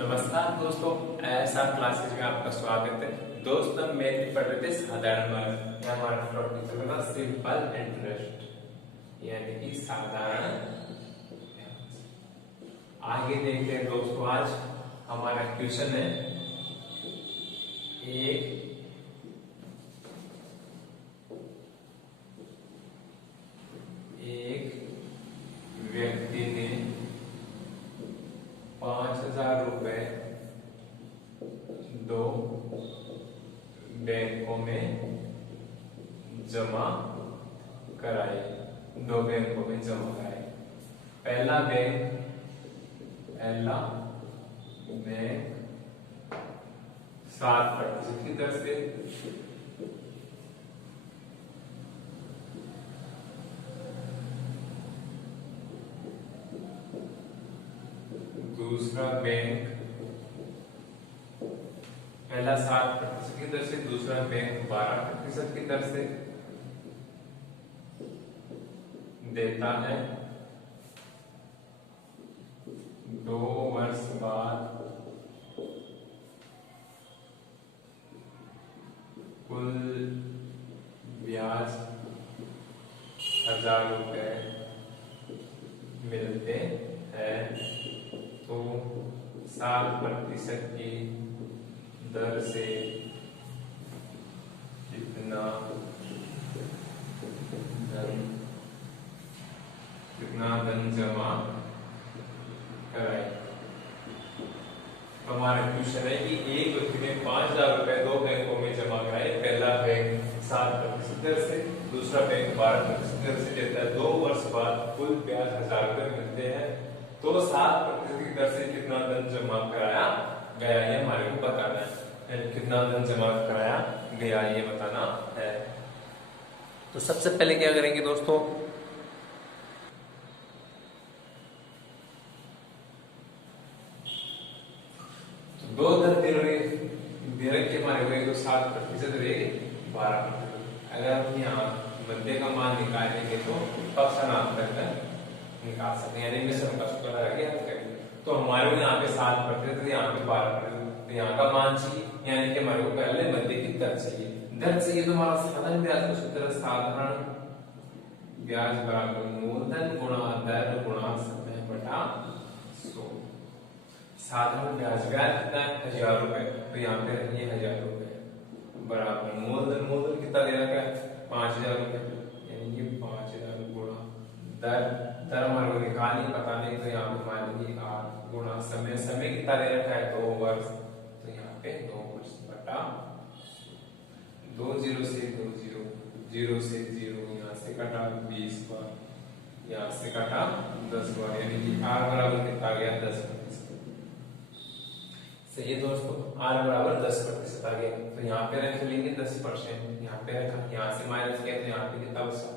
नमस्कार दोस्तों, ऐसा क्लासेज में आपका स्वागत है। दोस्तों मैथ पढ़ रहे थे साधारण वर्ग। यहाँ हमारा टॉपिक चल रहा था सिंपल इंटरेस्ट, यानी कि साधारण। आगे देखते हैं दोस्तों, आज हमारा क्वेश्चन है एक व्यक्ति ने 5,000 रुपए दो बैंकों में जमा कराए। पहला बैंक 7% की दर से, दूसरा बैंक पहला 7% की दर से, दूसरा बैंक 12% की दर से देता है। 2 वर्ष बाद कुल ब्याज 1,000 रुपए मिलते हैं। तो 7% की दर से कितना धन जमा कराए। तो हमारा क्वेश्चन है कि एक व्यक्ति ने 5,000 रुपए दो बैंकों में जमा कराए। पहला बैंक 7% दर से, दूसरा बैंक 12% दर से देता है। 2 वर्ष बाद कुल ब्याज 1,000 रुपए मिलते हैं। तो 7% की दर से कितना धन जमा कराया गया, ये हमारे को बताना है। कितना धन जमा कराया गया ये बताना है। तो सबसे पहले क्या करेंगे दोस्तों, दो धन दे रखे हमारे को, एक तो 7% रहेगी 12%। अगर हम यहाँ मध्य का मान निकालेंगे तो पक्षांतर निकाल सकते हैं, यानी मिश्रण का सूत्र लगा। तो हमारे को यहाँ पे 7%, यहाँ पे 12%, तो यहाँ का मान चाहिए, यानी कि हमारे को पहले मध्य की दर चाहिए। दर चाहिए तो हमारा साधारण ब्याज का सूत्र, साधारण ब्याज बराबर मूलधन गुणा दर गुणा समय बटा 100। साधारण ब्याज कितना है 1,000 रुपए, तो यहाँ पे रखिए 1,000 रुपए बराबर मूलधन कितना दे रखा है 5,000 रुपए, यानी कि 5,000 गुणा दर हमारे को निकालनी पता नहीं, तो यहाँ पे मान लीजिए 8 गुणा समय कितना दे रखा है 2 वर्ष, तो यहाँ पे 2 वर्ष बटा 2 0 से 2 0 से 0, यहाँ से कटा 20 बार, यहाँ से कटा 10 बार, यानी कि R बराबर कितना गया 10%। सही है दोस्तों, R बराबर 10% आ गया। तो यहाँ पे रख लेंगे 10%, यहाँ पे रखा, यहाँ से माइनस किया तो यहाँ पे कितना बचा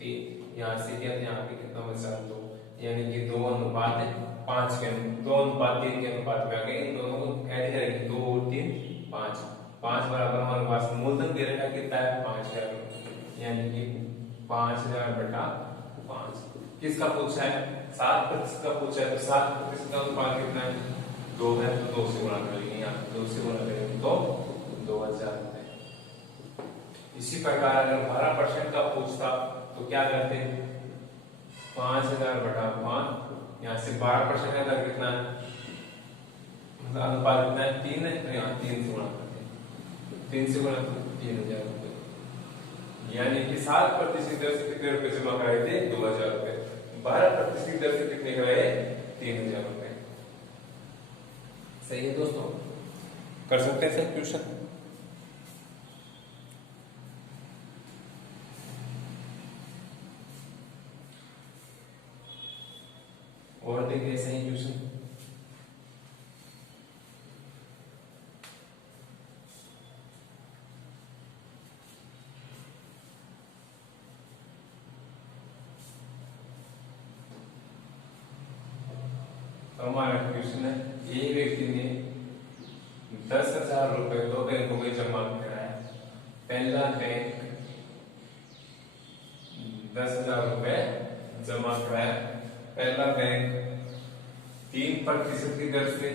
3, यहाँ से किया तो यहाँ पे कितना बचा 2, यानी कि 2:5 के 2:3 के अनुपात में आ गए। इन दोनों को ऐड करेंगे 2 और 3 5 बराबर हमारे पास मूलधन दे रखा है कितना है 5,000, यानी कि 5,000 बटा 5। किसका पूछा है 7% का पूछा है, तो 7% का अनुपात कितना है 2 है, तो 2 से गुणा करेंगे, यहाँ 2 से गुणा करेंगे तो 2,000 रुपए। इसी प्रकार अगर 12% का पूछता तो क्या करते 5,000 बटा 5, यहाँ से 12% का दर कितना है, अनुपात कितना है 3 है, तो यहाँ 3 से गुणा करते हैं, 3 से गुणा 3,000 रुपए, यानी कि 7% दर से कितने रुपए जमा कराए थे 2,000 रुपए। 12% दर से कितने कराए 3,000 रुपए। सही है दोस्तों, कर सकते हैं सर क्वेश्चन। और देखिए सही क्वेश्चन। हमारा क्वेश्चन है, एक व्यक्ति ने 10,000 रुपए दो बैंकों में जमा कराया। पहला बैंक 10,000 रुपए जमा कराया। पहला बैंक 3% की दर से,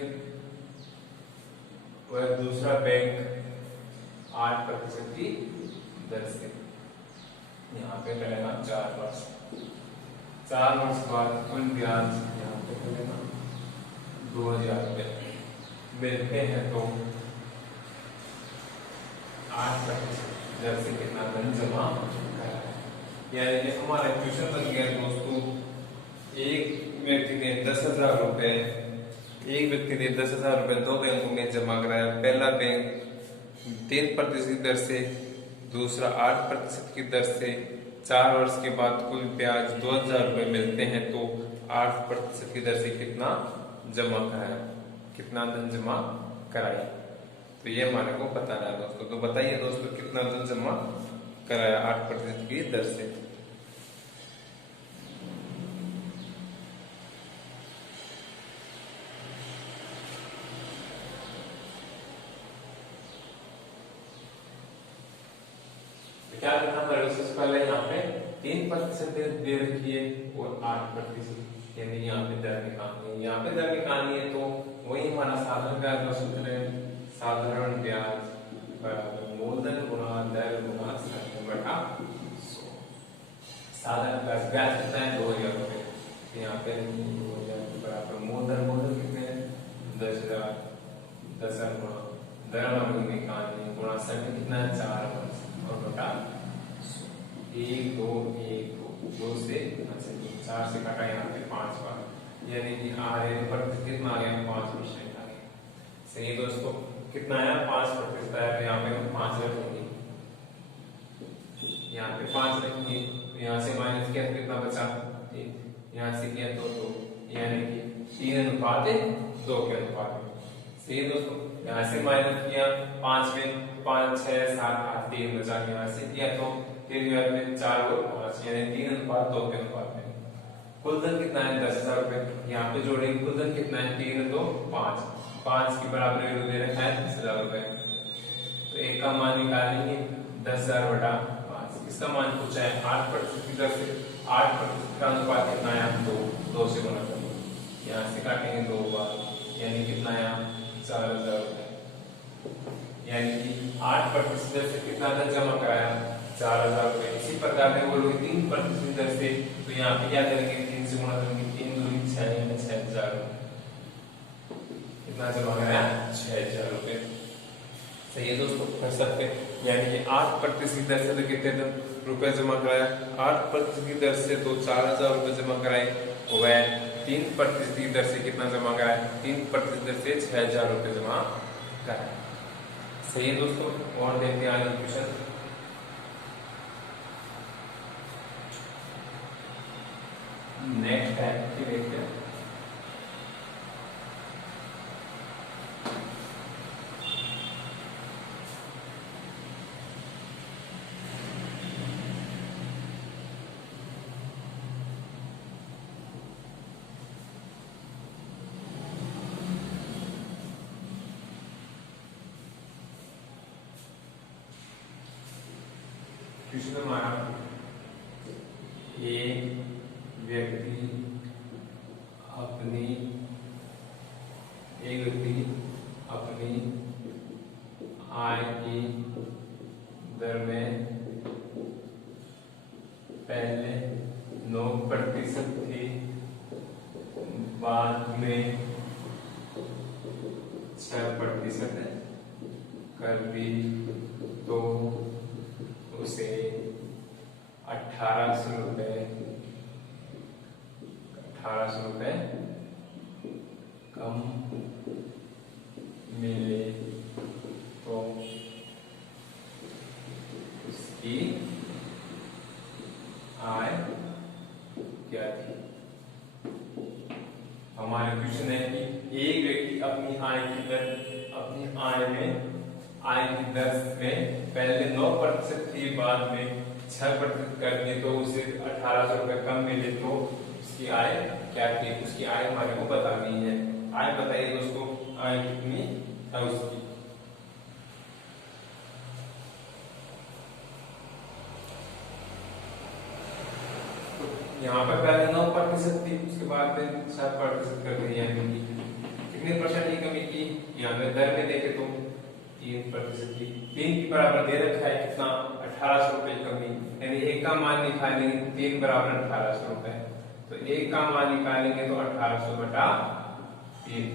वह दूसरा बैंक 8% की दर से। यहाँ पे करेगा 4 वर्ष, 4 वर्ष बाद कुल ब्याज यहाँ पे करेगा 2000 रुपये मिलते हैं तो 8% दर से कितना धन जमा करा है। यानी कि हमारा क्वेश्चन बन गया दोस्तों, एक व्यक्ति ने 10,000 रुपये, एक व्यक्ति ने 10,000 रुपये दो बैंकों में जमा कराया। पहला बैंक 3% की दर से, दूसरा 8% की दर से। 4 वर्ष के बाद कुल ब्याज 2000 रुपये मिलते हैं तो 8% की दर से कितना जमा कराया, कितना धन जमा कराया। तो ये हमारे को बताना है दोस्तों। तो बताइए दोस्तों कितना धन जमा कराया 8% की दर से। क्या करना पड़ेगा? सबसे पहले यहाँ पे 3% दे रखी है और 8%, यानी यहाँ पे दर निकालनी है। यहाँ पे दर निकालनी है तो वही हमारा साधारण ब्याज का सूत्र है, साधारण ब्याज बराबर मूलधन गुणा दर गुणा संख्या बटा 100। साधारण ब्याज कितना है? 2000 रुपये। यहाँ पे 2000 बराबर मूलधन कितने हैं? 10,000, 10,000 गुणा दर हमें निकालनी है, गुणा संख्या कितना है? 4 वर्ष और बटा 1 2 1 2 से 4 से काटा यहाँ पे 5 बार, यानी कि R कितना आ गया? 5% आ गया। सही दोस्तों, कितना आया? 5% आया। तो यहाँ पे हम 5 रखेंगे, यहाँ पे 5 रखेंगे। यहाँ से माइनस किया तो कितना बचा? 1, यहाँ से किया तो 2, यानी कि 3:2 के अनुपात में। सही दोस्तों, यहाँ से माइनस किया 5 में 5 6 7 8 3 बचा। यहाँ से किया तो 3 में 4 और 5, यानी 3:2 के अनुपात में। कुल धन कितना है? 10,000 रुपये। यहाँ पे जोड़ेंगे, कुल धन कितना है? 3 2 5, 5 की बराबर वैल्यू दे रखा है 10,000 रुपये। तो एक का मान निकालेंगे 10,000 बटा 5। इसका मान पूछा है 8% की दर से। 8% का अनुपात कितना है? 2 से गुणा करेंगे, यहाँ से काटेंगे 2 बार, यानी कितना है? 4,000 रुपये। यानी कि 8% दर से कितना धन जमा कराया? 4,000 रुपये। इसी प्रकार से वो लोग 3% दर से, तो यहाँ पे क्या करेंगे? 3 से गुणा करेंगे, 3 दूनी 6 में 6,000 कितना जमा कराया? 6,000 रुपये। सही है दोस्तों, कर सकते हैं। यानी कि 8% की दर से तो कितने रुपए जमा कराया? 8% की दर से तो 4,000 रुपये जमा कराए। वह 3% की दर से कितना जमा कराया? 3% दर से 6,000 रुपये जमा कराया। सही है दोस्तों। और देखते हैं आगे क्वेश्चन। नेक्स्ट है कि देखते हैं क्वेश्चन हमारा, एक व्यक्ति अपनी आय की दर में पहले 9% थी, बाद में 6% कर दी तो उसे 1,800 रुपये कम मिले तो उसकी आय क्या थी? हमारे क्वेश्चन है कि एक व्यक्ति अपनी आय की दर में पहले 9% थी, बाद में 6% कर दिए तो उसे 1,800 रुपये कम मिले तो उसकी आय क्या थी? उसकी आय हमारे को बतानी है। आय बताइए दोस्तों, आय कितनी है उसकी? यहाँ पर पहले 9% थी, उसके बाद में 7% कर दी, यानी कितने परसेंट की कमी की? यहाँ पे दर में देखे तो 3% की 3 के बराबर दे रखा है कितना 1800 रुपए कमी, यानी एक का मान निकालेंगे 3 बराबर 1800 रुपए, तो एक का मान निकालेंगे तो 1800 बटा 3।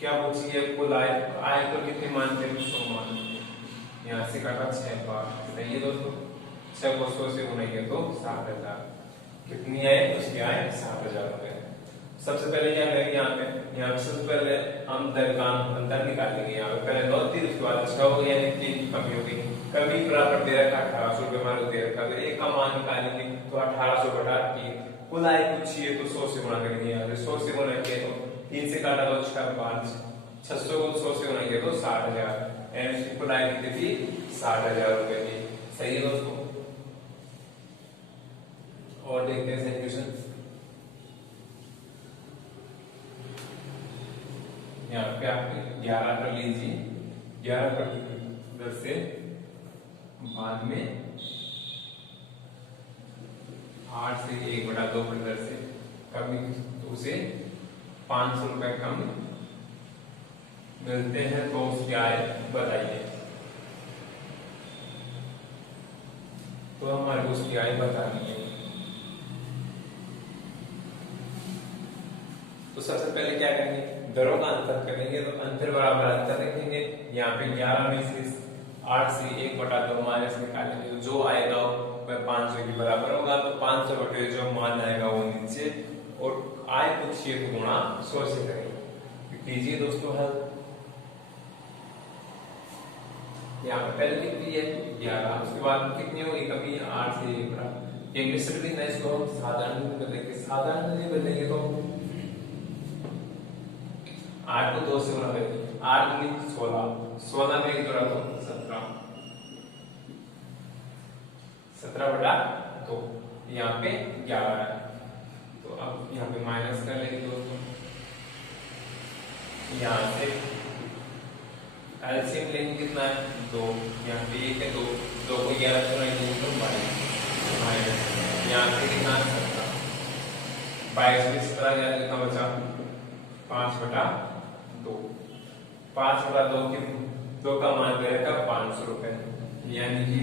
क्या पूछिए कुल आय, आय को कितने मानते हैं 100 मान, यहाँ से काटा 6 बार, सही है दोस्तों। 6 को 100 से गुनेंगे तो 7000, कितनी आय उसकी आय 7000 रुपए। सबसे पहले क्या करेंगे यहाँ पे सबसे पहले हम दर का अंतर निकालेंगे, यहाँ पे पहले 9 3 उसके बाद 6 हो गया, यानी 3 की कमी होगी, कमी बराबर दे रखा 1800 रुपए हमारे दे रखा, अगर एक का मान निकालेंगे तो 1800 बटा 3, कुल आय पूछिए तो 100 से गुणा करेंगे, यहाँ पे 100 से गुणेंगे तो 3 से काटा तो 6 5, 600 को 100 से गुणेंगे तो 60000, यानी उसकी कुल आय कितनी थी 60000 रुपए की, सही है दोस्तों। और देखते हैं क्वेश्चन, यहाँ पे आप 11 कर लीजिए, 11 कर दर से बाद में 8 से 1/2 पर दर से कमी, तो उसे 500 रुपए कम मिलते हैं, तो उसकी आय बताइए, तो हमारे को उसकी आय बतानी है। तो सबसे पहले क्या करेंगे, दरों का अंतर करेंगे, तो अंतर बराबर अंतर रखेंगे, यहाँ पे 11 में से 8 से 1/2 माइनस निकालेंगे, तो जो आएगा वह 500 के बराबर होगा, तो 500 बटे जो मान आएगा वो नीचे, और आय पूछिए तो गुणा 100 से करेंगे। कीजिए दोस्तों हल, यहाँ पे पहले लिख दिए 11, उसके बाद कितनी होगी कमी 8 से 1, ये मिश्र भी ना, इसको हम साधारण में बदलेंगे, साधारण में बदलेंगे तो 8 को 2 से गुणा करेंगे, 8 दूनी 16, 16 में 1 जोड़ा तो 17, 17/2, यहाँ पे 11 है, तो अब यहाँ पे माइनस कर लेंगे दोस्तों, यहाँ से एलसीएम लेंगे कितना है 2, यहाँ पे 1 है 2, 2 को 11 से गुणा तो माइनस, यहाँ पे कितना 17, 22 में 17 कितना बचा 5/2, 5/2 के 2 का मान दे रखा 500 रुपए, यानी कि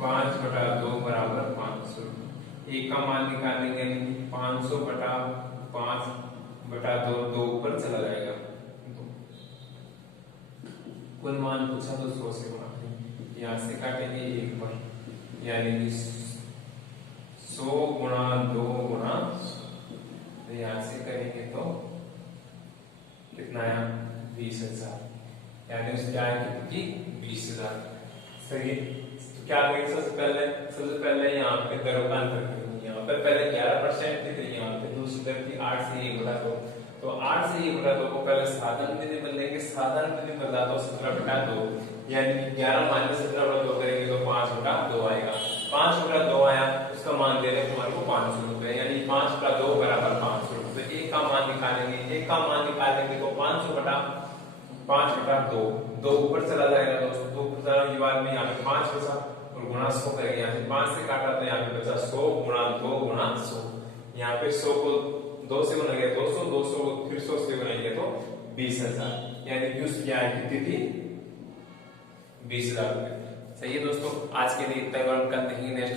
5/2 बराबर 500, एक का मान निकालेंगे, यानी कि 500 बटा 5/2, 2 ऊपर चला जाएगा, कुल मान पूछा तो 100 से गुणा, यहाँ से काटेंगे 1 पर, यानी कि 100 गुणा 2 गुणा 100, तो यहाँ से करेंगे तो कितना है 20,000, यानी उसकी आय कितनी 20,000, सही। तो क्या करेंगे सबसे पहले यहाँ पे दरों का अंतर करेंगे, यहाँ पर पहले 11% थी, तो यहाँ पे दूसरी दर थी 8 से 1/2, तो 8 से 1/2 को पहले साधारण में बदलेंगे, साधारण में बदला तो 17/2, यानी कि 11 माइनस 17/2 करेंगे तो 5/2 आएगा, 5/2 आया, उसका मान दे रहे हमारे को 500 रुपए, यानी 5/2 बराबर 500 रुपए, एक का मान निकालेंगे, एक का मान निकालेंगे तो 500 बटा 5/2, 2 ऊपर चला जाएगा दोस्तों, 2 ऊपर चलाने के बाद में यहाँ पे 5 बचा, और गुणा 100 करेंगे, यहाँ से 5 से काटा तो यहाँ पे बचा 100 गुणा 2 गुणा 100, यहाँ पे 100 को 2 से गुना गया 200, 200 को फिर 100 से गुनाएंगे तो 20,000, यानी कि उसकी आय कितनी थी 20,000 रुपए। सही है दोस्तों, आज के लिए इतना ही, नेक्स्ट